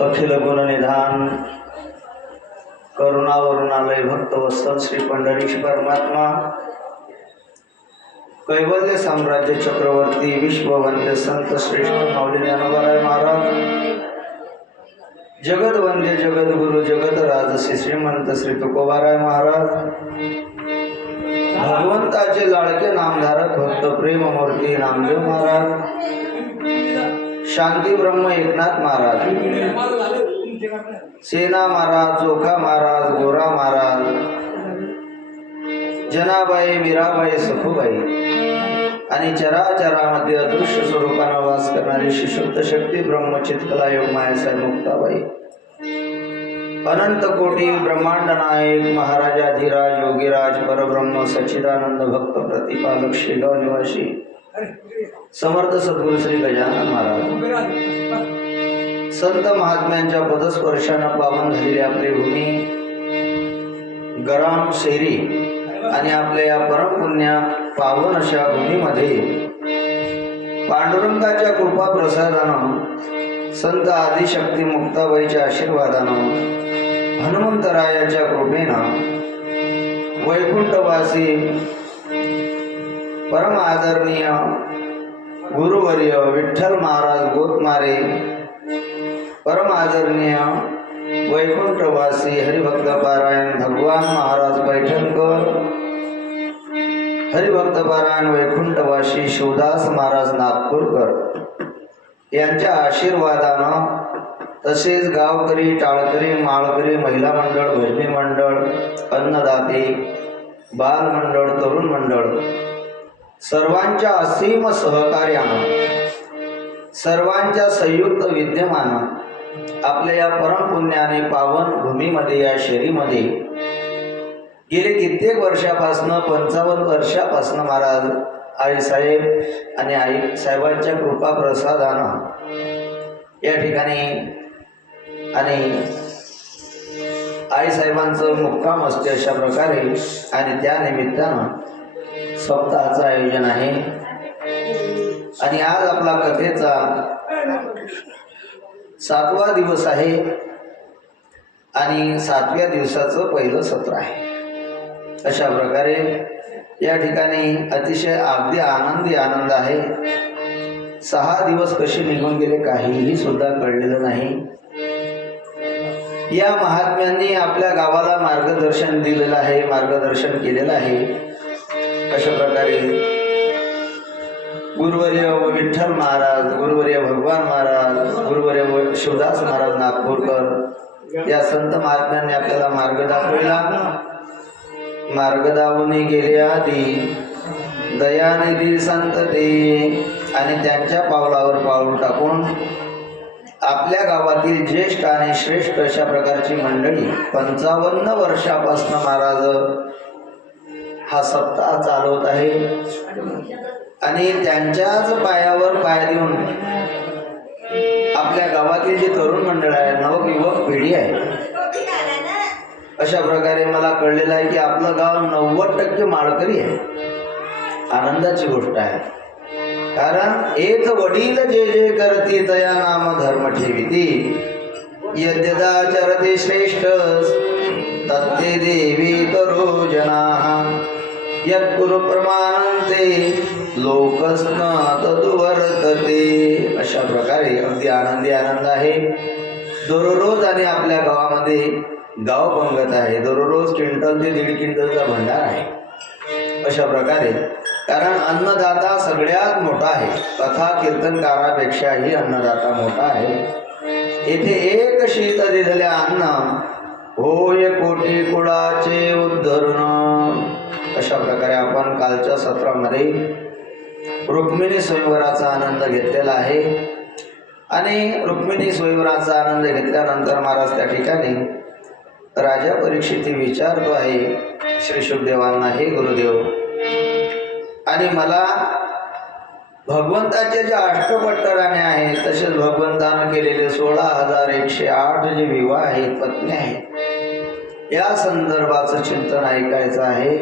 अखिल गुणनिधान करुणावरुणालय भक्त वस्तन श्री पंढरीश परमात्मा. कैवल्य साम्राज्य चक्रवर्ती विश्ववंद्य संत श्रेष्ठ माऊली ज्ञानोबाराय महाराज. जगदवंद्य जगद्गुरु जगदराज श्री श्रीमंत श्री तुकोबाराय महाराज. भगवंताचे लाडके नामधारक भक्त प्रेममूर्ती नामदेव महाराज. शांती ब्रह्म एकनाथ महाराज. सेना महाराज चोखा महाराज गोरा महाराज. जनाबाई मीराबाई सखूबाई. आणि चराचरामध्ये अदृश्य स्वरूपाने वास करणारी शिशुद्ध शक्ती ब्रह्मचितकला योग मायासाहेब मुक्ताबाई. अनंत कोटी ब्रह्मांड नायक महाराजाधिराज योगीराज परब्रह्म सच्चिदानंद भक्त प्रतिपालक शेगाव निवासी. समर्थ सद्गुरू श्री गजानन महाराज. संत महात्म्यांच्या पदस्पर्शानं पावन झालेली आपली भूमी गराम शेरी आणि आपल्या या परमपुण्या पावन अशा भूमीमध्ये पांडुरंगाच्या कृपा प्रसादानं संत आदिशक्ती मुक्ताबाईच्या आशीर्वादानं हनुमंतरायाच्या कृपेनं वैकुंठवासी परम आदरणीय गुरुवर्य विठ्ठल महाराज गोतमारे परम आदरणीय वैकुंठवासी हरिभक्त पारायण भगवान महाराज पैठणकर हरिभक्त पारायण वैकुंठवासी शिवदास महाराज नागपूरकर यांच्या आशीर्वादानं तसेच गावकरी टाळकरी माळकरी महिला मंडळ भजनी मंडळ अन्नदाते बालमंडळ तरुण मंडळ सर्वांच्या असीम सहकार्यानं सर्वांच्या संयुक्त विद्यमानं आपल्या या परमपुण्याने पावन भूमीमध्ये या शेरीमध्ये गेले कित्येक वर्षापासनं पंचावन्न वर्षापासनं महाराज आईसाहेब आणि आई साहेबांच्या कृपा प्रसादानं या ठिकाणी आणि आईसाहेबांचं मुक्काम असते अशा प्रकारे आणि त्या निमित्तानं सप्ताहाचं आयोजन आहे. आणि आज आपला कथेचा सातवा दिवस आहे आणि सातव्या दिवसाचं पहिलं सत्र आहे. अशा प्रकारे या ठिकाणी अतिशय अगदी आनंदी आनंद आहे. सहा दिवस कसे निघून गेले काहीही सुद्धा कळलेलं नाही. या महात्म्यांनी आपल्या गावाला मार्गदर्शन दिलेलं आहे मार्गदर्शन केलेलं आहे. अशा प्रकारे गुरुवर्य विठ्ठल महाराज गुरुवर्य भगवान महाराज गुरुवर्य शिवदास महाराज नागपूरकर या संत महात्म्यांनी आपल्याला मार्ग दाखविला. मार्ग दावणी गेले आधी दयानिधी संत ते आणि त्यांच्या पावलावर पाऊल टाकून आपल्या गावातील ज्येष्ठ आणि श्रेष्ठ अशा प्रकारची मंडळी पंचावन्न वर्षापासून महाराज हा सप्ताह चालवत आहे. आणि त्यांच्याच पायावर पाय देऊन आपल्या गावातील जे तरुण मंडळ आहे नवयुवक पिढी आहे. अशा प्रकारे मला कळलेलं आहे की आपलं गाव नव्वद टक्के माळकरी आहे. आनंदाची गोष्ट आहे. कारण एक वडील जे जे करती तया नाम धर्म ठेविती. यद्यदाचरते श्रेष्ठ तत्ते देवी करो जना. यत्कुरु प्रमाणंते लोकस्न तदुवर्तते अशा प्रकारे अगदी आनंदी आनंद आहे. दररोज आणि आपल्या गावामध्ये गाव पंगत आहे. दररोज क्विंटल ते दीड क्विंटलचा भंडार आहे. अशा प्रकारे कारण अन्नदाता सगळ्यात मोठा आहे. कथा कीर्तनकारापेक्षाही अन्नदाता मोठा आहे. येथे एक शीत दिलेल्या अन्न होय कोटी कुळाचे उद्धरण. अशा प्रकारे आपण कालच्या सत्रामध्ये रुक्मिणी स्वयंवराचा आनंद घेतलेला आहे? आणि रुक्मिणी स्वयंवराचा आनंद घेतल्यानंतर महाराज त्या ठिकाणी राजा परीक्षिती विचारतो आहे श्री शुभदेवांना हे गुरुदेव आणि मला भगवंताचे जे अष्टपट्टराणे आहेत तसेच भगवंतानं केलेले सोळा हजार एकशे आठ जे विवाह आहेत पत्नी आहेत या संदर्भाचं चिंतन ऐकायचं आहे.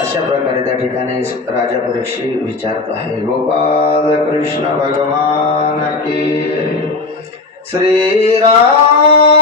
अशा प्रकारे त्या ठिकाणी राजा परीक्षी विचारत आहे गोपाल कृष्ण भगवान की Shriram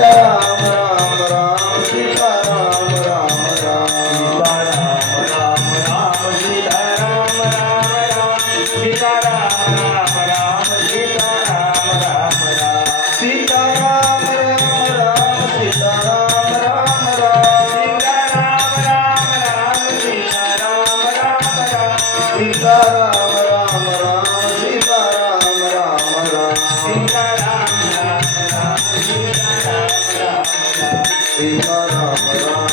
Rama Shiva Rama Rama